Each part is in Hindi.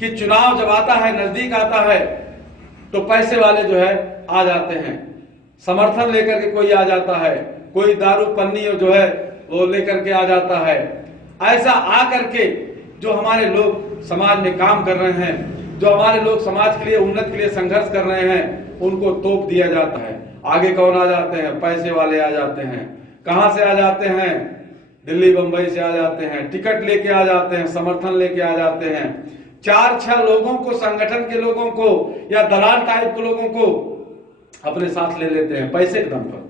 कि चुनाव जब आता है, नजदीक आता है, तो पैसे वाले जो है आ जाते हैं, समर्थन लेकर के कोई आ जाता है, कोई दारू पन्नी जो है वो लेकर के आ जाता है। ऐसा आकर के जो हमारे लोग समाज में काम कर रहे हैं, जो हमारे लोग समाज के लिए, उन्नति के लिए संघर्ष कर रहे हैं, उनको तोप दिया जाता है। आगे कौन आ जाते हैं? पैसे वाले आ जाते हैं। कहां से आ जाते हैं? दिल्ली बंबई से आ जाते हैं, टिकट लेके आ जाते हैं, समर्थन लेके आ जाते हैं। 4-6 लोगों को, संगठन के लोगों को या दलाल टाइप के लोगों को अपने साथ ले लेते हैं पैसे के दम पर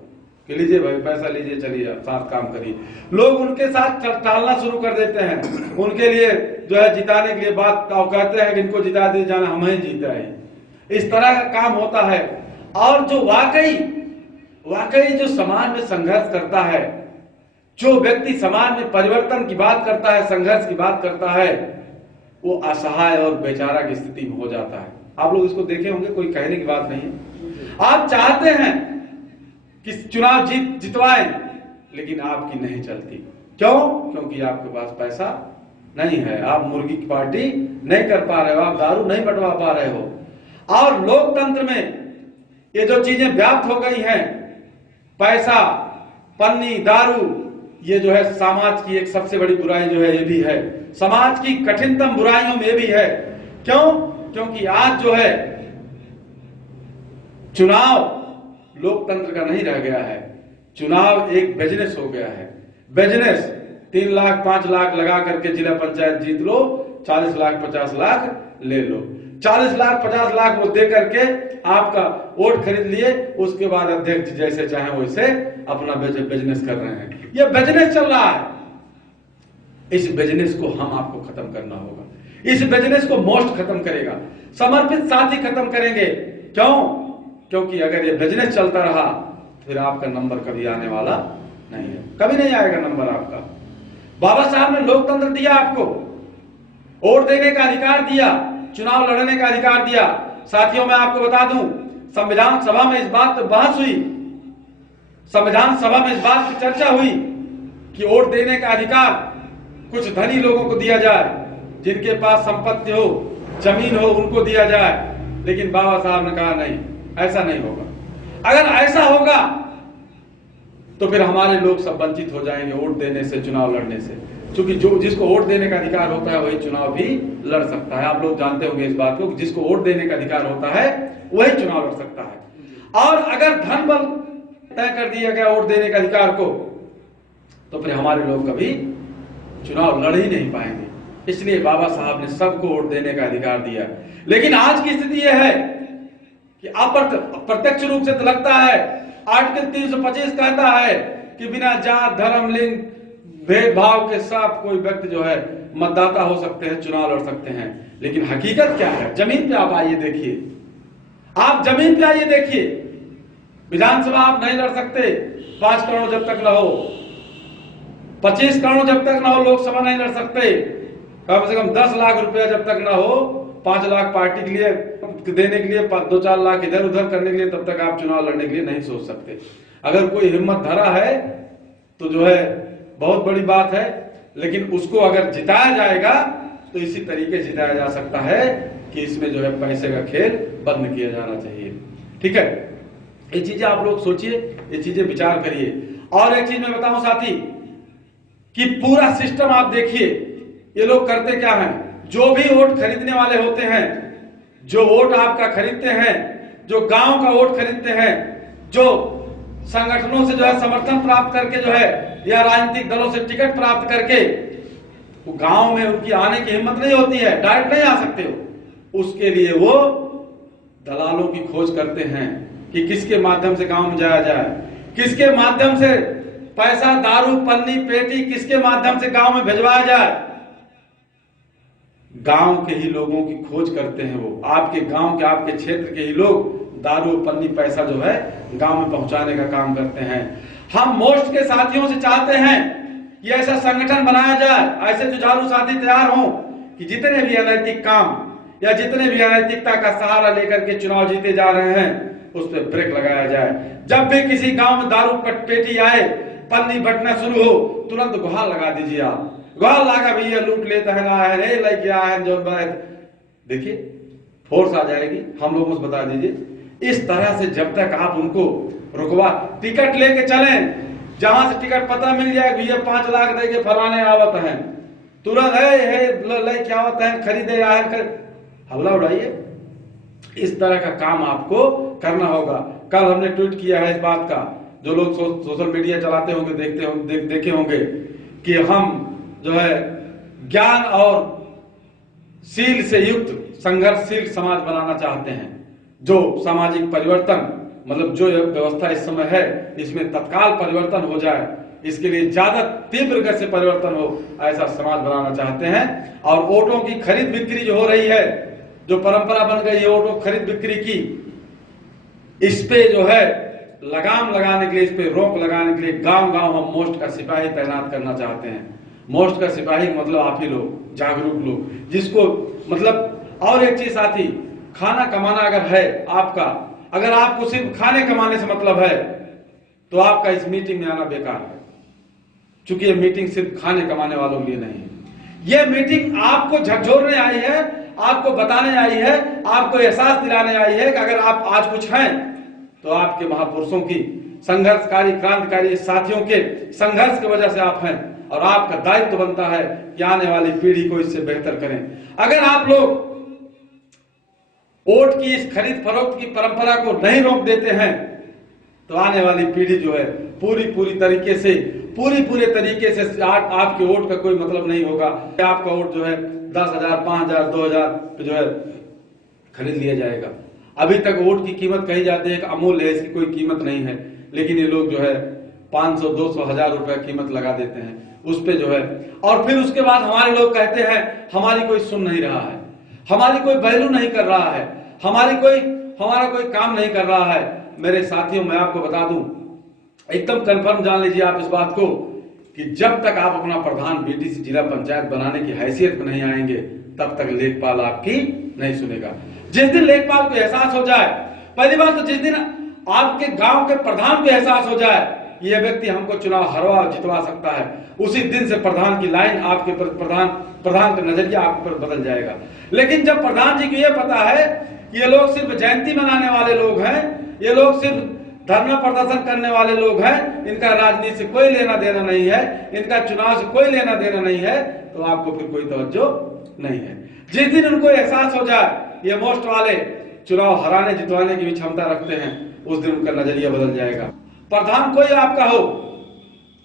कि लीजिए भाई पैसा लीजिए, चलिए साथ काम करिए। लोग उनके साथ टालना शुरू कर देते हैं, उनके लिए जो है जिताने के लिए बात कहते हैं कि इनको जिता दिए जाना, हम ही जीता है। इस तरह का काम होता है। और जो वाकई जो समाज में संघर्ष करता है, जो व्यक्ति समाज में परिवर्तन की बात करता है, संघर्ष की बात करता है, वो असहाय और बेचारा की स्थिति में हो जाता है। आप लोग इसको देखे होंगे, कोई कहने की बात नहीं है। आप चाहते हैं कि चुनाव जितवाएं, लेकिन आपकी नहीं चलती। क्यों? क्योंकि आपके पास पैसा नहीं है, आप मुर्गी की पार्टी नहीं कर पा रहे हो, आप दारू नहीं बंटवा पा रहे हो। और लोकतंत्र में ये जो चीजें व्याप्त हो गई हैं, पैसा, पन्नी, दारू, ये जो है समाज की एक सबसे बड़ी बुराई जो है ये भी है, समाज की कठिनतम बुराइयों में भी है। क्यों? क्योंकि आज जो है चुनाव लोकतंत्र का नहीं रह गया है, चुनाव एक बिजनेस हो गया है। बिजनेस 3 लाख 5 लाख लगा करके जिला पंचायत जीत लो, 40 लाख 50 लाख ले लो, 40 लाख 50 लाख वो दे करके आपका वोट खरीद लिए, उसके बाद अध्यक्ष जैसे चाहे वैसे अपना बिजनेस कर रहे हैं। ये बिजनेस चल रहा है। इस बिजनेस को हम आपको खत्म करना होगा। इस बिजनेस को मोस्ट खत्म करेगा, समर्पित साथी खत्म करेंगे। क्यों? क्योंकि अगर ये बिजनेस चलता रहा फिर आपका नंबर कभी आने वाला नहीं है, कभी नहीं आएगा नंबर आपका। बाबा साहब ने लोकतंत्र दिया, आपको वोट देने का अधिकार दिया, चुनाव लड़ने का अधिकार दिया। साथियों, मैं आपको बता दूं, संविधान सभा में इस बात पर बहस हुई, संविधान सभा में इस बात की चर्चा हुई कि वोट देने का अधिकार कुछ धनी लोगों को दिया जाए, जिनके पास संपत्ति हो, जमीन हो, उनको दिया जाए। लेकिन बाबा साहब ने कहा नहीं, ऐसा नहीं होगा। अगर ऐसा होगा तो फिर हमारे लोग सब वंचित हो जाएंगे वोट देने से, चुनाव लड़ने से। क्योंकि जो जिसको वोट देने का अधिकार होता है वही चुनाव भी लड़ सकता है। आप लोग जानते होंगे इस बात को, जिसको वोट देने का अधिकार होता है वही चुनाव लड़ सकता है। और अगर धन बल तय कर दिया गया वोट देने के अधिकार को, तो फिर हमारे लोग कभी चुनाव लड़ ही नहीं पाएंगे। इसलिए बाबा साहब ने सबको वोट देने का अधिकार दिया। लेकिन आज की स्थिति यह है कि अप्रत्यक्ष रूप से तो लगता है, आर्टिकल 325 कहता है कि बिना जात, धर्म, लिंग भेदभाव के साथ कोई व्यक्ति जो है मतदाता हो सकते हैं, चुनाव लड़ सकते हैं। लेकिन हकीकत क्या है? जमीन पे आप आइए देखिए, आप जमीन पे आइए देखिए। विधानसभा आप नहीं लड़ सकते 5 करोड़ जब तक न हो, 25 करोड़ जब तक न हो लोकसभा नहीं लड़ सकते, कम से कम 10 लाख रुपया जब तक न हो, 5 लाख पार्टी के लिए देने के लिए, 2-4 लाख इधर उधर करने के लिए, तब तक आप चुनाव लड़ने के लिए नहीं सोच सकते। अगर कोई हिम्मत धरा है तो जो है बहुत बड़ी बात है। लेकिन उसको अगर जिताया जाएगा तो इसी तरीके जिताया जा सकता है कि इसमें जो है पैसे का खेल बंद किया जाना चाहिए। ठीक है, ये चीजें आप लोग सोचिए, ये चीजें विचार करिए। और एक चीज मैं बताऊं साथी, कि पूरा सिस्टम आप देखिए, ये लोग करते क्या है। जो भी वोट खरीदने वाले होते हैं, जो वोट आपका खरीदते हैं, जो गांव का वोट खरीदते हैं, जो संगठनों से जो है समर्थन प्राप्त करके जो है, या राजनीतिक दलों से टिकट प्राप्त करके, वो गांव में उनकी आने की हिम्मत नहीं होती है, डायरेक्ट नहीं आ सकते हो। उसके लिए वो दलालों की खोज करते हैं कि किसके माध्यम से गांव में जाया जाए, किसके माध्यम से पैसा, दारू, पन्नी, पेटी किसके माध्यम से गांव में भिजवाया जाए। गांव के ही लोगों की खोज करते हैं वो, आपके गांव के, आपके क्षेत्र के ही लोग दारू, पन्नी, पैसा जो है गांव में पहुंचाने का काम करते हैं। हम मोस्ट के साथियों से चाहते हैं कि ऐसा संगठन बनाया जाए, ऐसे जुझारू साथी तैयार हों कि जितने भी अनैतिक काम या जितने भी अनैतिकता का सहारा लेकर के चुनाव जीते जा रहे हैं, उस पर ब्रेक लगाया जाए। जब भी किसी गांव में दारू पेटी आए, पन्नी बटना शुरू हो, तुरंत गुहार लगा दीजिए। आप गुहार लगा, भैया लूट लेता है ना है, नहीं लग गया है जो देखिए फोर्स आ जाएगी, हम लोगों को बता दीजिए। इस तरह से जब तक आप उनको रुकवा, टिकट लेके चलें, जहां से टिकट पता मिल जाए ये 5 लाख देके फलाने आवत हैं, तुरंत है ले क्या होता है, खरीदे आए हवला उड़ाइए। इस तरह का काम आपको करना होगा। कल हमने ट्वीट किया है इस बात का, जो लोग सोशल मीडिया चलाते होंगे, देखे होंगे कि हम जो है ज्ञान और शील से युक्त संघर्षशील समाज बनाना चाहते हैं, जो सामाजिक परिवर्तन मतलब जो व्यवस्था इस समय है इसमें तत्काल परिवर्तन हो जाए, इसके लिए ज्यादा तीव्र गति से परिवर्तन हो, ऐसा समाज बनाना चाहते हैं। और वोटों की खरीद बिक्री जो हो रही है, जो परंपरा बन गई है वोटों खरीद बिक्री की, इस पे जो है लगाम लगाने के लिए, इस पे रोक लगाने के लिए गांव गांव हम मोस्ट का सिपाही तैनात करना चाहते हैं। मोस्ट का सिपाही मतलब आप ही लोग, जागरूक लोग, जिसको मतलब। और एक चीज साथी, खाना कमाना अगर है आपका, अगर आपको सिर्फ खाने कमाने से मतलब है तो आपका इस मीटिंग में आना बेकार है, क्योंकि ये मीटिंग सिर्फ खाने कमाने वालों के लिए नहीं है। ये मीटिंग आपको झकझोरने आई है, आपको बताने आई है, आपको एहसास दिलाने आई है कि अगर आप आज कुछ हैं तो आपके महापुरुषों की संघर्षकारी क्रांतिकारी साथियों के संघर्ष की वजह से आप हैं, और आपका दायित्व बनता है कि आने वाली पीढ़ी को इससे बेहतर करें। अगर आप लोग वोट की इस खरीद फरोख्त की परंपरा को नहीं रोक देते हैं तो आने वाली पीढ़ी जो है पूरी तरीके से आपके वोट का कोई मतलब नहीं होगा। आपका वोट जो है 10,000, 5,000, 2,000 पे जो है खरीद लिया जाएगा। अभी तक वोट की कीमत कही जाती है कि अमूल्य है, इसकी कोई कीमत नहीं है, लेकिन ये लोग जो है 500, 200, 1,000 रुपए कीमत लगा देते हैं उस पे जो है। और फिर उसके बाद हमारे लोग कहते हैं हमारी कोई सुन नहीं रहा है, हमारी कोई वैल्यू नहीं कर रहा है, हमारा कोई काम नहीं कर रहा है। मेरे साथियों, मैं आपको बता दूं, एकदम कंफर्म जान लीजिए आप इस बात को, कि जब तक आप अपना प्रधान बीटीसी जिला पंचायत बनाने की हैसियत में नहीं आएंगे तब तक लेखपाल आपकी नहीं सुनेगा। जिस दिन लेखपाल को एहसास हो जाए, पहली बात तो जिस दिन आपके गांव के प्रधान को एहसास हो जाए यह व्यक्ति हमको चुनाव हरवा जितवा सकता है, उसी दिन से प्रधान की लाइन आपके प्रधान का नजरिया आप पर बदल जाएगा। लेकिन जब प्रधान जी को यह पता है कि ये लोग सिर्फ जयंती मनाने वाले लोग हैं, ये लोग सिर्फ धरना प्रदर्शन करने वाले लोग हैं, इनका राजनीति से कोई लेना देना नहीं है, इनका चुनाव से कोई लेना देना नहीं है, तो आपको फिर कोई तवज्जो नहीं है। जिस दिन उनको एहसास हो जाए ये मोस्ट वाले चुनाव हराने जितवाने की भी क्षमता रखते हैं, उस दिन उनका नजरिया बदल जाएगा। प्रधान कोई आपका हो,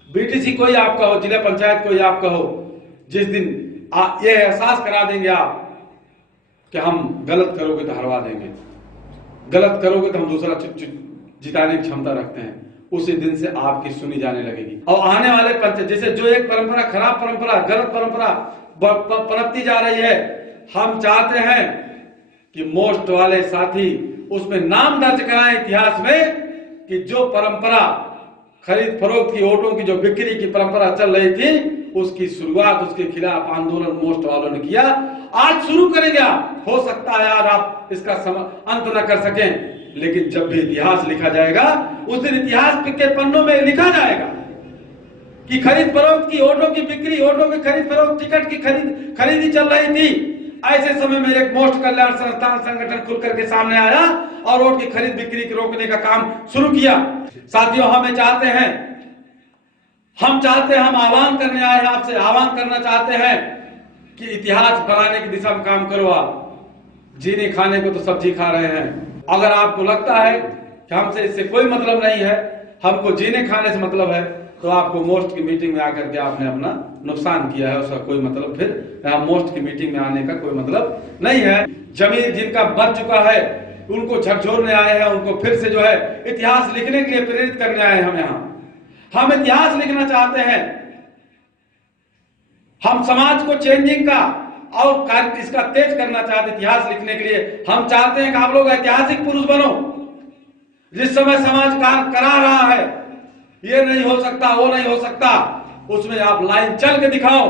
बीटीसी कोई आपका हो, जिला पंचायत कोई आपका हो, जिस दिन ये एहसास करा देंगे आप कि हम गलत करोगे तो हरवा देंगे, गलत करोगे तो हम दूसरा जिताने की क्षमता रखते हैं, उसी दिन से आपकी सुनी जाने लगेगी। और आने वाले पंचायत जैसे जो एक परंपरा, खराब परंपरा, गलत परंपरा पनपती जा रही है, हम चाहते हैं कि मोस्ट वाले साथी उसमें नाम दर्ज कराएं इतिहास में कि जो परंपरा खरीद फरोख्त की वोटों की जो बिक्री की परंपरा चल रही थी उसकी शुरुआत, उसके खिलाफ आंदोलन मोस्ट वालों ने किया। आज शुरू करेंगे आप, हो सकता है आज आप इसका अंत न कर सकें, लेकिन जब भी इतिहास लिखा जाएगा उस दिन इतिहास के पन्नों में लिखा जाएगा कि खरीद फरोख्त की वोटों की बिक्री, वोटों की खरीद फरोख्त, टिकट की खरीदी चल रही थी। ऐसे समय में एक मोस्ट कल्याण संस्थान संगठन खुल करके सामने आया और वोट की खरीद बिक्री को रोकने का काम शुरू किया। साथियों, हम चाहते हैं, हम आह्वान करने आए हैं, आपसे आह्वान करना चाहते हैं कि इतिहास बनाने की दिशा में काम करो। आप जीने खाने को तो सब्जी खा रहे हैं, अगर आपको लगता है कि हमसे इससे कोई मतलब नहीं है, हमको जीने खाने से मतलब है, तो आपको मोस्ट की मीटिंग में आकर के आपने अपना नुकसान किया है, उसका कोई मतलब फिर मोस्ट की मीटिंग में आने का कोई मतलब नहीं है। जमीन जिनका बच चुका है उनको झकझोरने आए हैं, उनको फिर से जो है इतिहास लिखने के लिए प्रेरित करने आए हैं। हम इतिहास लिखना चाहते हैं, हम समाज को चेंजिंग का और कार्य इसका तेज करना चाहते, इतिहास लिखने के लिए हम चाहते हैं कि आप लोग ऐतिहासिक पुरुष बनो। जिस समय समाज कार्य करा रहा है, ये नहीं हो सकता, वो नहीं हो सकता, उसमें आप लाइन चल के दिखाओ